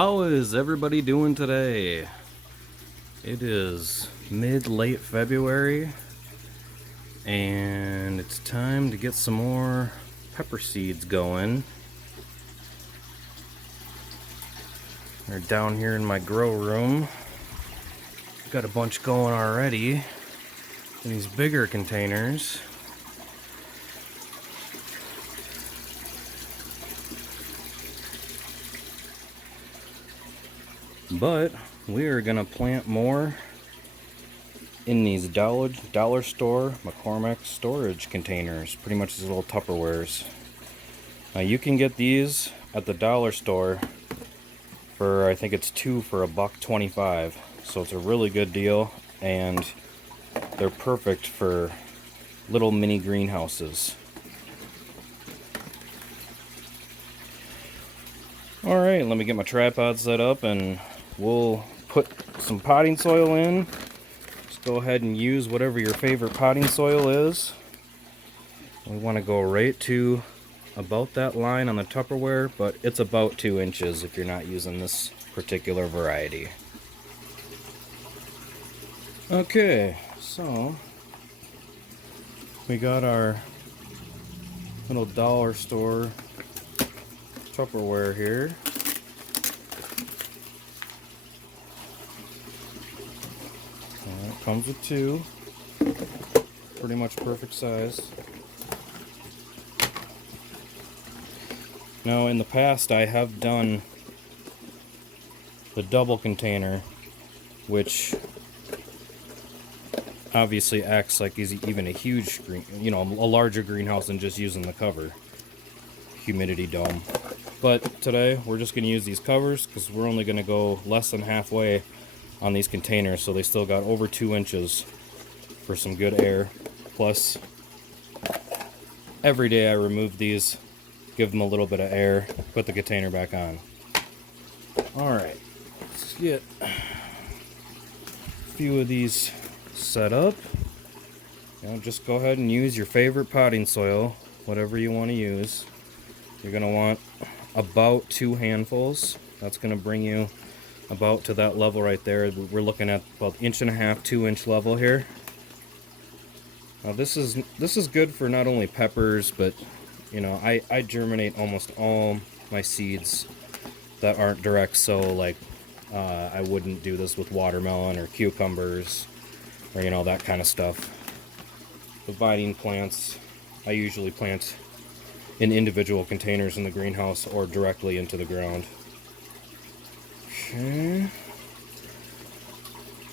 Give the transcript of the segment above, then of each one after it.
How is everybody doing today? It is mid-late February and it's time to get some more pepper seeds going. They're down here in my grow room. Got a bunch going already in these bigger containers. But we are gonna plant more in these dollar store McCormick storage containers, pretty much these little Tupperwares. Now you can get these at the dollar store for, I think it's 2 for $1.25. So it's a really good deal, and they're perfect for little mini greenhouses. Alright, let me get my tripod set up and we'll put some potting soil in. Just go ahead and use whatever your favorite potting soil is. We want to go right to about that line on the Tupperware, but it's about 2 inches if you're not using this particular variety. Okay, so we got our little dollar store Tupperware here. It comes with 2, pretty much perfect size. Now in the past I have done the double container, which obviously acts like is even a huge a larger greenhouse than just using the cover, humidity dome. But today we're just going to use these covers because we're only going to go less than halfway on these containers, so they still got over 2 inches for some good air. Plus, every day I remove these, give them a little bit of air, put the container back on. Alright, let's get a few of these set up. Just go ahead and use your favorite potting soil, whatever you want to use. You're going to want about 2 handfuls. That's going to bring you about to that level right there. We're looking at about 1.5 inch, 2 inch level here. Now this is good for not only peppers, but I germinate almost all my seeds that aren't direct sow. Like I wouldn't do this with watermelon or cucumbers or that kind of stuff. The vining plants I usually plant in individual containers in the greenhouse or directly into the ground. Okay,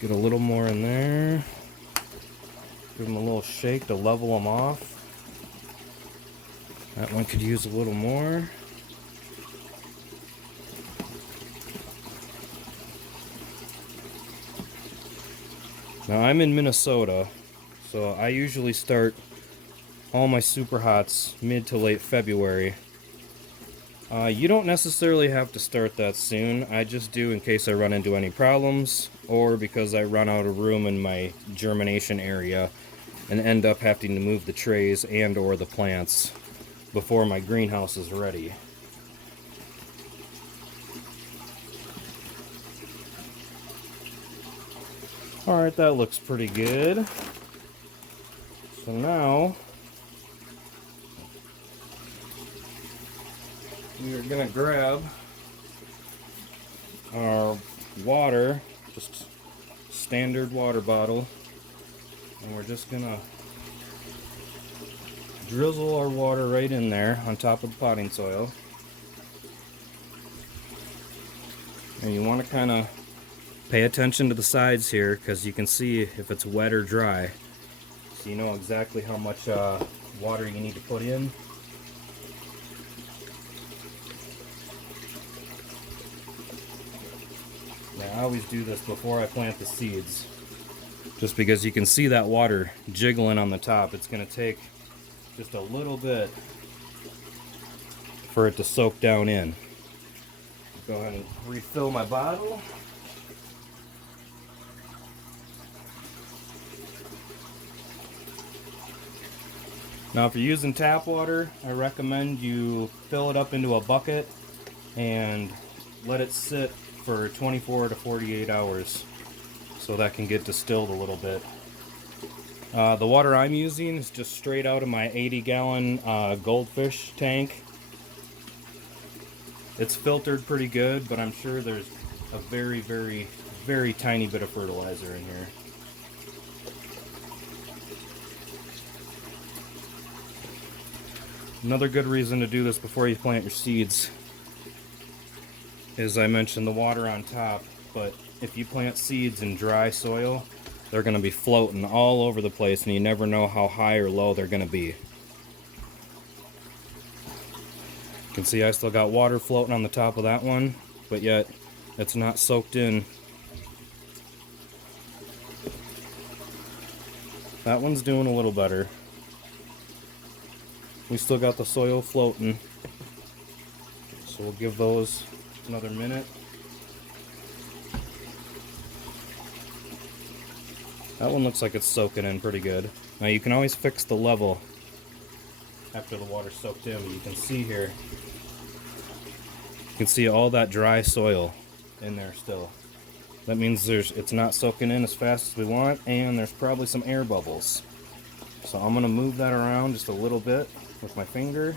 get a little more in there, give them a little shake to level them off. That one could use a little more. Now I'm in Minnesota, so I usually start all my super hots mid to late February. You don't necessarily have to start that soon. I just do in case I run into any problems, or because I run out of room in my germination area and end up having to move the trays and or the plants before my greenhouse is ready. Alright, that looks pretty good. So now we are going to grab our water, just standard water bottle, and we're just going to drizzle our water right in there on top of the potting soil. And you want to kind of pay attention to the sides here because you can see if it's wet or dry, so you know exactly how much water you need to put in. I always do this before I plant the seeds, just because you can see that water jiggling on the top. It's going to take just a little bit for it to soak down in. Go ahead and refill my bottle. Now if you're using tap water, I recommend you fill it up into a bucket and let it sit for 24 to 48 hours so that can get distilled a little bit. The water I'm using is just straight out of my 80-gallon goldfish tank. It's filtered pretty good, but I'm sure there's a very, very, very tiny bit of fertilizer in here. Another good reason to do this before you plant your seeds is I mentioned the water on top, but if you plant seeds in dry soil, they're going to be floating all over the place and you never know how high or low they're going to be. You can see I still got water floating on the top of that one, but yet it's not soaked in. That one's doing a little better. We still got the soil floating, so we'll give those another minute. That one looks like it's soaking in pretty good. Now you can always fix the level after the water's soaked in, but you can see here, you can see all that dry soil in there still. That means it's not soaking in as fast as we want, and there's probably some air bubbles. So I'm going to move that around just a little bit with my finger.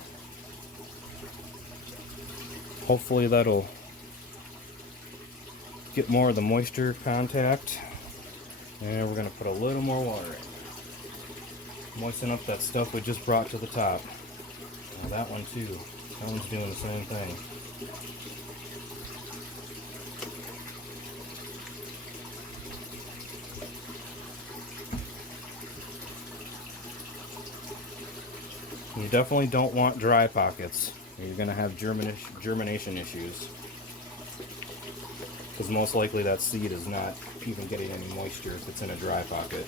Hopefully that'll get more of the moisture contact. And we're going to put a little more water in. Moisten up that stuff we just brought to the top. Now that one too. That one's doing the same thing. You definitely don't want dry pockets. You're going to have germination issues. Because most likely that seed is not even getting any moisture if it's in a dry pocket.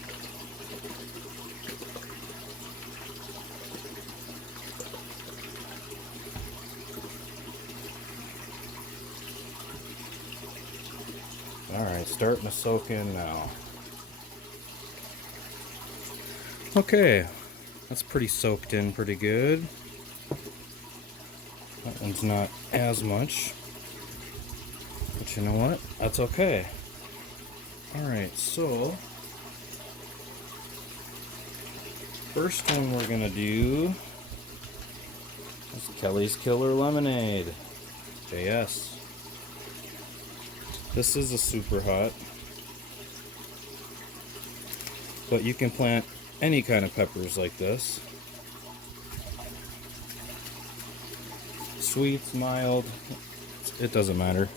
Alright, starting to soak in now. Okay, that's pretty soaked in pretty good. That one's not as much. But you know what? That's okay. Alright, so first one we're gonna do is Kelly's Killer Lemonade. JS. This is a super hot, but you can plant any kind of peppers like this. Sweet, mild, it doesn't matter.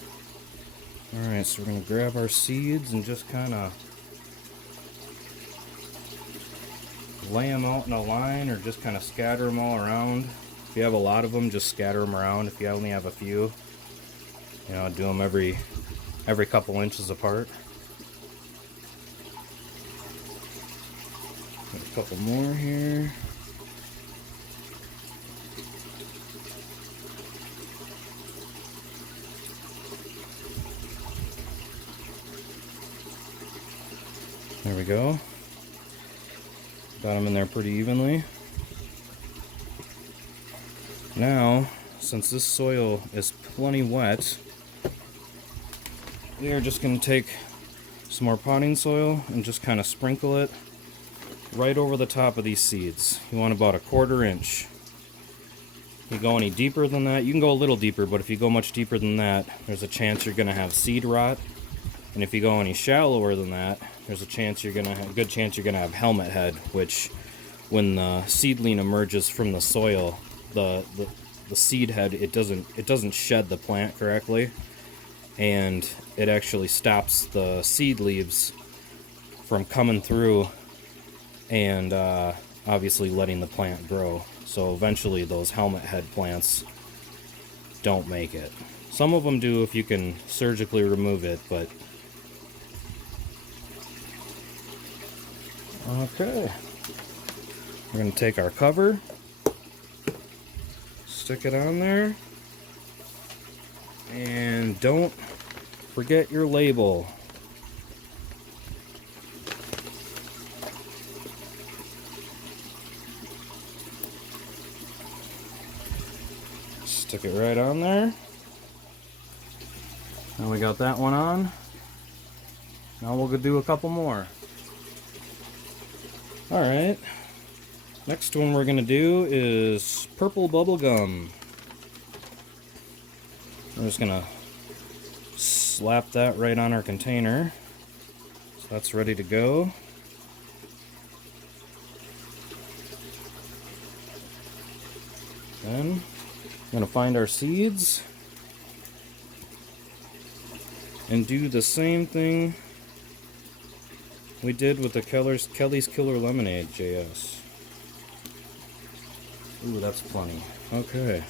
Alright, so we're going to grab our seeds and just kind of lay them out in a line, or just kind of scatter them all around. If you have a lot of them, just scatter them around. If you only have a few, you know, do them every couple inches apart. Got a couple more here. There we go. Got them in there pretty evenly. Now, since this soil is plenty wet, we are just going to take some more potting soil and just kind of sprinkle it right over the top of these seeds. You want about a 1/4 inch. If you go any deeper than that, you can go a little deeper, but if you go much deeper than that, there's a chance you're going to have seed rot. And if you go any shallower than that, there's a good chance you're gonna have helmet head, which, when the seedling emerges from the soil, the seed head, it doesn't shed the plant correctly, and it actually stops the seed leaves from coming through and obviously letting the plant grow. So eventually those helmet head plants don't make it. Some of them do if you can surgically remove it, but okay. We're going to take our cover, stick it on there, and don't forget your label. Stick it right on there. Now we got that one on. Now we'll go do a couple more. Alright. Next one we're going to do is purple bubble gum. We're just going to slap that right on our container. So that's ready to go. Then I'm going to find our seeds and do the same thing we did with the Kelly's Killer Lemonade JS. Ooh, that's plenty. Okay.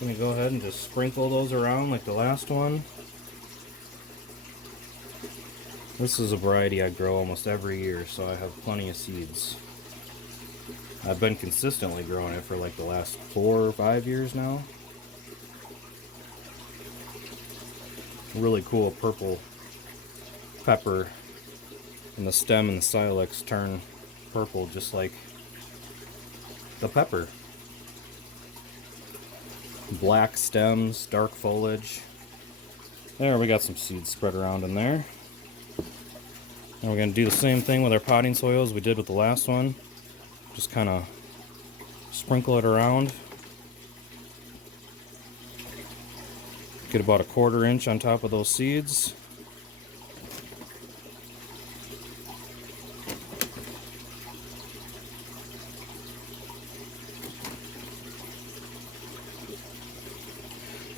Gonna go ahead and just sprinkle those around like the last one. This is a variety I grow almost every year, so I have plenty of seeds. I've been consistently growing it for like the last 4 or 5 years now. Really cool purple pepper, and the stem and the silex turn purple just like the pepper. Black stems, dark foliage. There, we got some seeds spread around in there. And we're going to do the same thing with our potting soil as we did with the last one. Just kind of sprinkle it around. Get about a 1/4 inch on top of those seeds.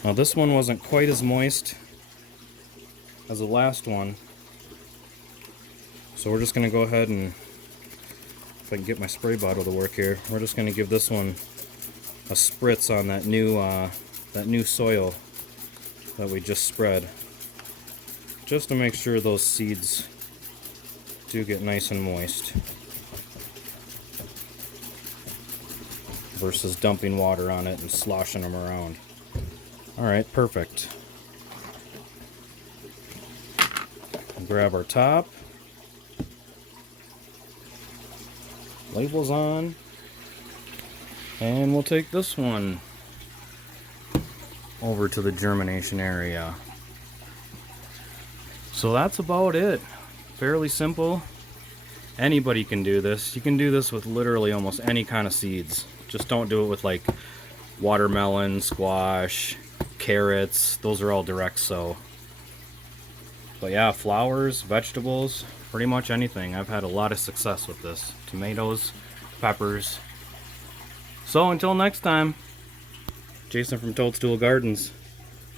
Now this one wasn't quite as moist as the last one, so we're just going to go ahead and, if I can get my spray bottle to work here, we're just going to give this one a spritz on that new soil that we just spread, just to make sure those seeds do get nice and moist, versus dumping water on it and sloshing them around. Alright, perfect. Grab our top. Labels on. And we'll take this one over to the germination area. So that's about it. Fairly simple. Anybody can do this. You can do this with literally almost any kind of seeds. Just don't do it with like watermelon, squash, carrots. Those are all direct sow. But yeah, flowers, vegetables, pretty much anything. I've had a lot of success with this. Tomatoes, peppers. So until next time, Jason from Toadstool Gardens.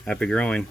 Happy growing.